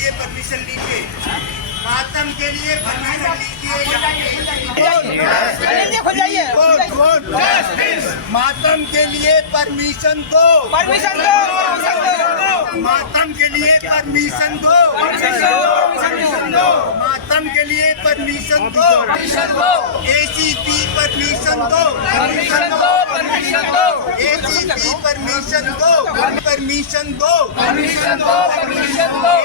लिए परमिशन लीजिए, मातम के लिए परमिशन लीजिए। मातम के लिए परमिशन दो, मातम के लिए परमिशन दो, मातम के लिए परमिशन दो, एसीपी परमिशन दो, एसीपी परमिशन दो, परमिशन दो,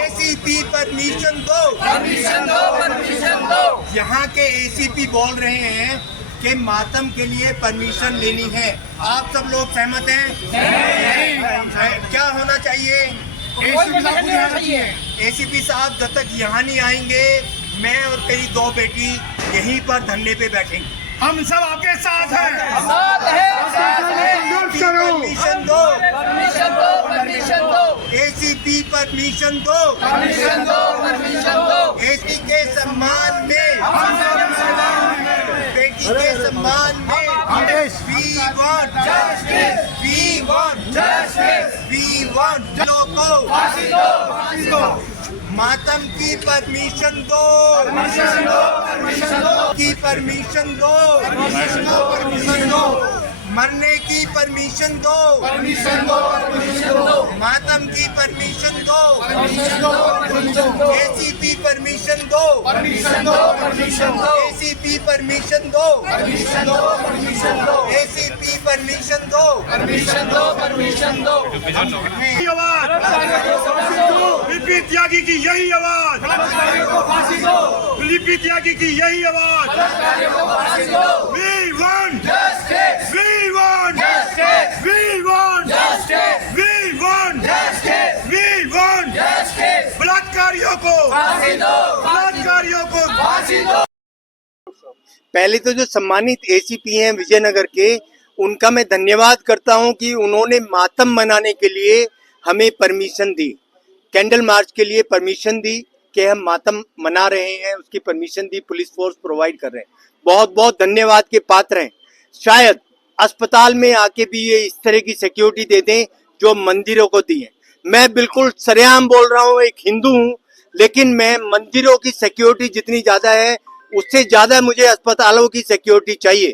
एसीपी परमिशन दो। यहाँ के एसीपी बोल रहे हैं कि मातम के लिए परमिशन लेनी है। आप सब लोग सहमत हैं? क्या होना चाहिए? एसीपी साहब जब तक यहाँ नहीं आएंगे, मैं और तेरी दो बेटी यहीं पर धरने पे बैठेंगे। हम सब आपके साथ हैं। परमिशन दो, एसीपी परमिशन दो, एसी के सम्मान में, बेटी के सम्मान में, we want लोगों मातम की परमिशन दो, की परमिशन दो, मरने की परमिशन दो, मातम की परमिशन दो, एसीपी परमिशन दो, एसीपी परमिशन दो, एसीपी परमिशन दो। लिपि त्यागी की यही आवाज, लिपि त्यागी की यही आवाज। We want justice. We want justice. We want justice. We want justice. We want justice. बलात्कारियों को फांसी दो, बलात्कारियों को फांसी दो। पहले तो जो सम्मानित एसीपी हैं विजयनगर के, उनका मैं धन्यवाद करता हूं कि उन्होंने मातम मनाने के लिए हमें परमिशन दी, कैंडल मार्च के लिए परमिशन दी कि हम मातम मना रहे हैं, उसकी परमिशन दी, पुलिस फोर्स प्रोवाइड कर रहे हैं। बहुत बहुत धन्यवाद के पात्र हैं। शायद अस्पताल में आके भी ये इस तरह की सिक्योरिटी दे दें जो मंदिरों को दी है। मैं बिल्कुल सरेआम बोल रहा हूँ, एक हिंदू हूँ, लेकिन मैं मंदिरों की सिक्योरिटी जितनी ज्यादा है उससे ज्यादा मुझे अस्पतालों की सिक्योरिटी चाहिए।